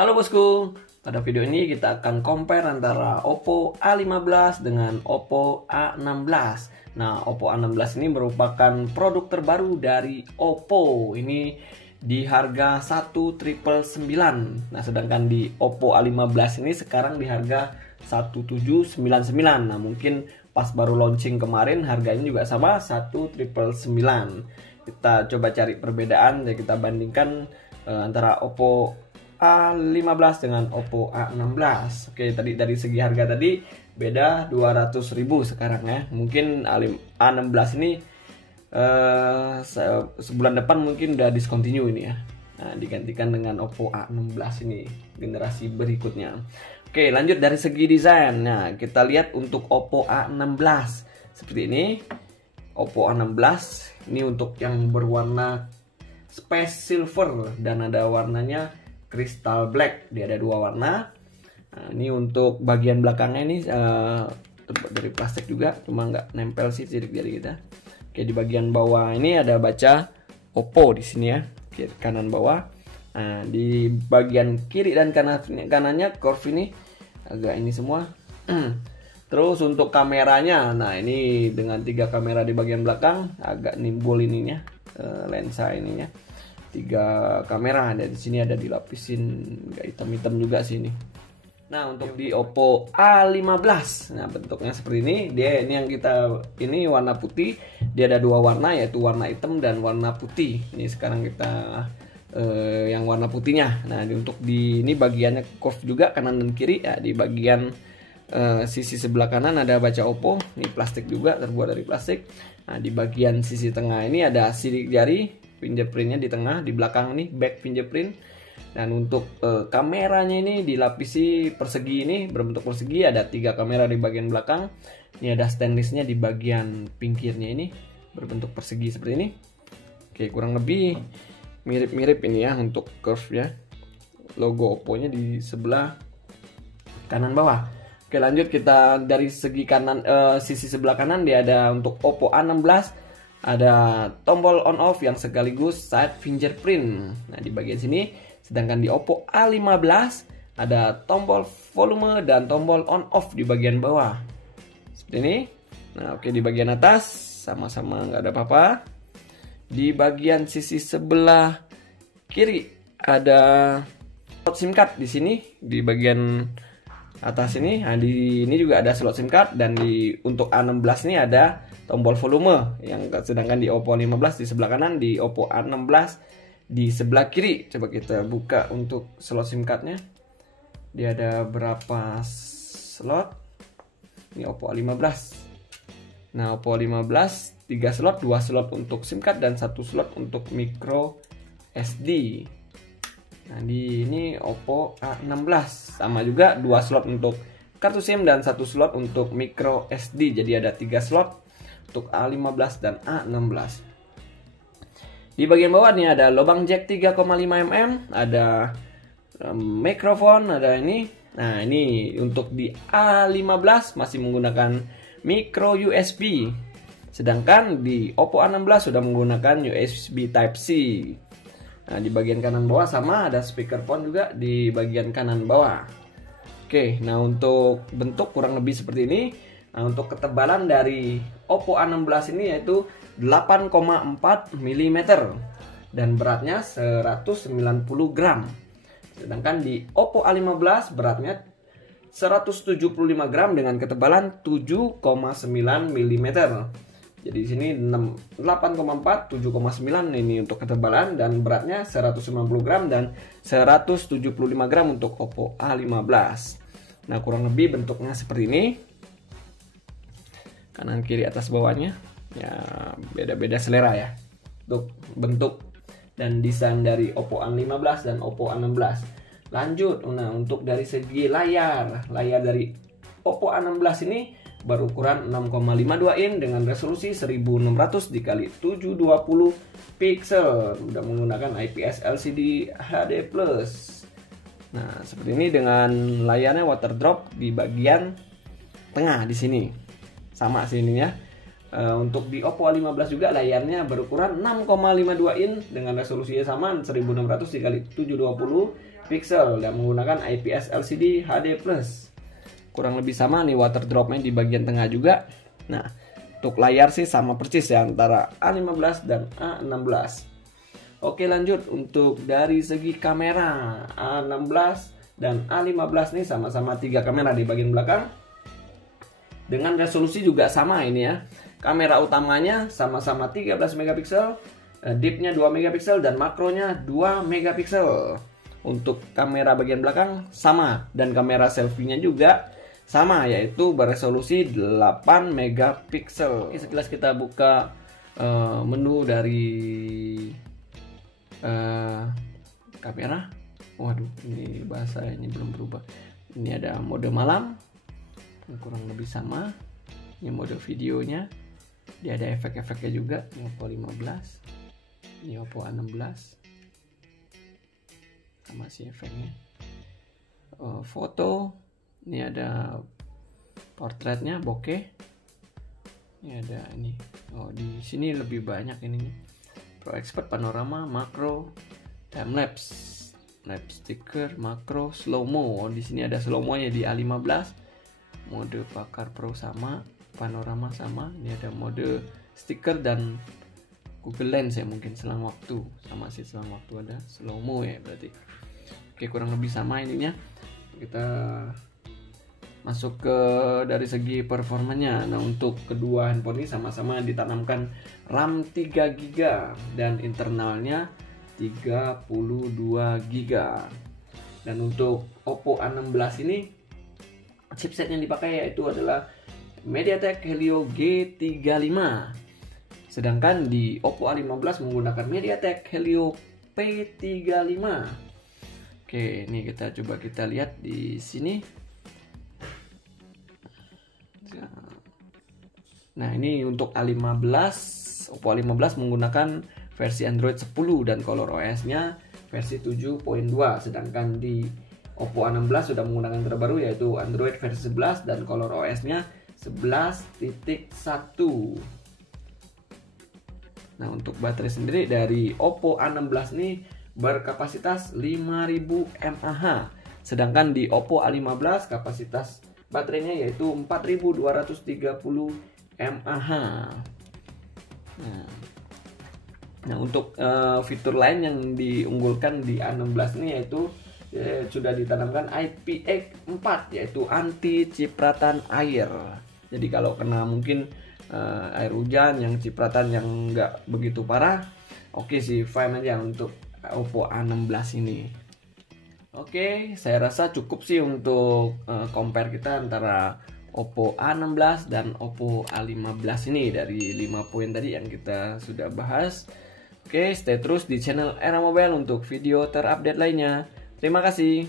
Halo bosku, pada video ini kita akan compare antara Oppo A15 dengan Oppo A16. Nah, Oppo A16 ini merupakan produk terbaru dari Oppo. Ini di harga 1.999. Nah, sedangkan di Oppo A15 ini sekarang di harga 1.799. Nah, mungkin pas baru launching kemarin harganya juga sama 1.999. Kita coba cari perbedaan ya, kita bandingkan antara Oppo A15 dengan Oppo A16. Oke, tadi dari segi harga tadi beda 200.000 sekarang ya. Mungkin A16 ini sebulan depan mungkin udah discontinue ini ya. Nah, digantikan dengan Oppo A16 ini generasi berikutnya. Oke, lanjut dari segi desain. Nah, kita lihat untuk Oppo A16 seperti ini. Oppo A16 ini untuk yang berwarna space silver dan ada warnanya crystal black. Dia ada dua warna. Nah, ini untuk bagian belakangnya ini terbuat dari plastik juga, cuma nggak nempel sih sidik jari kita. Oke, di bagian bawah ini ada baca Oppo di sini ya, kiri kanan bawah. Nah, di bagian kiri dan kanannya curve ini agak ini semua. Terus untuk kameranya, nah ini dengan 3 kamera di bagian belakang, agak nimbul ininya, lensa ininya. 3 kamera ada di sini, ada dilapisin nggak hitam-hitam juga sini. Nah, untuk di Oppo A15, nah bentuknya seperti ini. Dia ini yang kita ini warna putih. Dia ada 2 warna, yaitu warna hitam dan warna putih. Ini sekarang kita yang warna putihnya. Nah, untuk di ini bagiannya curve juga kanan dan kiri ya. Di bagian sisi sebelah kanan ada baca Oppo. Ini plastik juga, terbuat dari plastik. Nah, di bagian sisi tengah ini ada sidik jari. Fingerprintnya di tengah, di belakang ini back fingerprint. Dan untuk kameranya ini dilapisi persegi, ini berbentuk persegi, ada 3 kamera di bagian belakang. Ini ada stainlessnya di bagian pinggirnya ini berbentuk persegi seperti ini. Oke, kurang lebih mirip-mirip ini ya untuk curve ya. Logo Oppo-nya di sebelah kanan bawah. Oke, lanjut kita dari segi kanan, sisi sebelah kanan dia ada untuk Oppo A16. Ada tombol on off yang sekaligus side fingerprint. Nah, di bagian sini. Sedangkan di Oppo A15 ada tombol volume dan tombol on off di bagian bawah. Seperti ini. Nah, oke, di bagian atas sama-sama nggak ada apa-apa. Di bagian sisi sebelah kiri ada slot SIM card di sini di bagian atas ini. Nah, di ini juga ada slot SIM card, dan untuk A16 ini ada tombol volume, yang sedangkan di Oppo A15 di sebelah kanan, di Oppo A16 di sebelah kiri. Coba kita buka untuk slot SIM cardnya. Dia ada berapa slot? Ini Oppo A15. Nah, Oppo A15 3 slot, 2 slot untuk SIM card dan 1 slot untuk micro SD. Nah, di ini Oppo A16 sama juga 2 slot untuk kartu SIM dan 1 slot untuk micro SD. Jadi ada 3 slot untuk A15 dan A16. Di bagian bawah nih ada lubang jack 3,5 mm, ada mikrofon, ada ini. Nah, ini untuk di A15 masih menggunakan micro USB. Sedangkan di Oppo A16 sudah menggunakan USB Type-C. Nah, di bagian kanan bawah sama ada speakerphone juga di bagian kanan bawah. Oke, nah untuk bentuk kurang lebih seperti ini. Nah, untuk ketebalan dari Oppo A16 ini yaitu 8,4 mm dan beratnya 190 gram. Sedangkan di Oppo A15 beratnya 175 gram dengan ketebalan 7,9 mm. Jadi di sini 8,4, 7,9 ini untuk ketebalan, dan beratnya 190 gram dan 175 gram untuk Oppo A15. Nah, kurang lebih bentuknya seperti ini. Kanan kiri atas bawahnya ya beda-beda selera ya untuk bentuk dan desain dari Oppo A15 dan Oppo A16. Lanjut, nah untuk dari segi layar dari Oppo A16 ini berukuran 6,52 in dengan resolusi 1600 x 720 pixel, udah menggunakan IPS LCD HD+. Nah, seperti ini dengan layarnya water drop di bagian tengah di sini. Sama sininya. Untuk di Oppo A15 juga layarnya berukuran 6,52 in dengan resolusinya sama 1600 x 720 pixel dan menggunakan IPS LCD HD+. Kurang lebih sama nih water dropnya di bagian tengah juga. Nah, untuk layar sih sama persis ya antara A15 dan A16. Oke, lanjut untuk dari segi kamera, A16 dan A15 nih sama-sama 3 kamera di bagian belakang. Dengan resolusi juga sama ini ya. Kamera utamanya sama-sama 13 megapiksel, deepnya 2 megapiksel dan makronya 2 megapiksel. Untuk kamera bagian belakang sama dan kamera selfie-nya juga sama, yaitu beresolusi 8 megapiksel. Oke, sekilas kita buka menu dari kamera. Waduh, ini bahasa ini belum berubah. Ini ada mode malam, kurang lebih sama. Ini mode videonya. Dia ada efek-efeknya juga. Ini Oppo 15, ini Oppo A16, sama si efeknya. Foto, ini ada portretnya, bokeh. Ini ada ini. Oh, di sini lebih banyak ininya. Pro Expert, panorama, makro, time lapse, snap sticker, makro, slow mo. Di sini ada slow mo-nya di A15. Mode pakar pro sama, panorama sama. Ini ada mode stiker dan Google Lens ya, mungkin selang waktu. Sama sih, selang waktu ada slow mo ya berarti. Oke, kurang lebih sama ininya. Kita masuk ke dari segi performanya. Nah, untuk kedua handphone ini sama-sama ditanamkan RAM 3 GB dan internalnya 32 GB. Dan untuk Oppo A16 ini chipset yang dipakai yaitu adalah MediaTek Helio G35. Sedangkan di Oppo A15 menggunakan MediaTek Helio P35. Oke, ini kita lihat di sini. Nah, ini untuk A15, Oppo A15 menggunakan versi Android 10 dan ColorOS-nya versi 7.2. Sedangkan di Oppo A16 sudah menggunakan terbaru yaitu Android versi 11 dan ColorOS-nya 11.1. Nah, untuk baterai sendiri dari Oppo A16 ini berkapasitas 5000 mAh. Sedangkan di Oppo A15 kapasitas baterainya yaitu 4230 mAh. Nah, untuk fitur lain yang diunggulkan di A16 ini yaitu sudah ditanamkan IPX4 yaitu anti cipratan air. Jadi kalau kena mungkin air hujan yang cipratan yang nggak begitu parah, oke sih, fine aja untuk Oppo A16 ini. Oke, saya rasa cukup sih untuk compare kita antara Oppo A16 dan Oppo A15 ini dari 5 poin tadi yang kita sudah bahas. Oke, stay terus di channel Era Mobile untuk video terupdate lainnya. Terima kasih.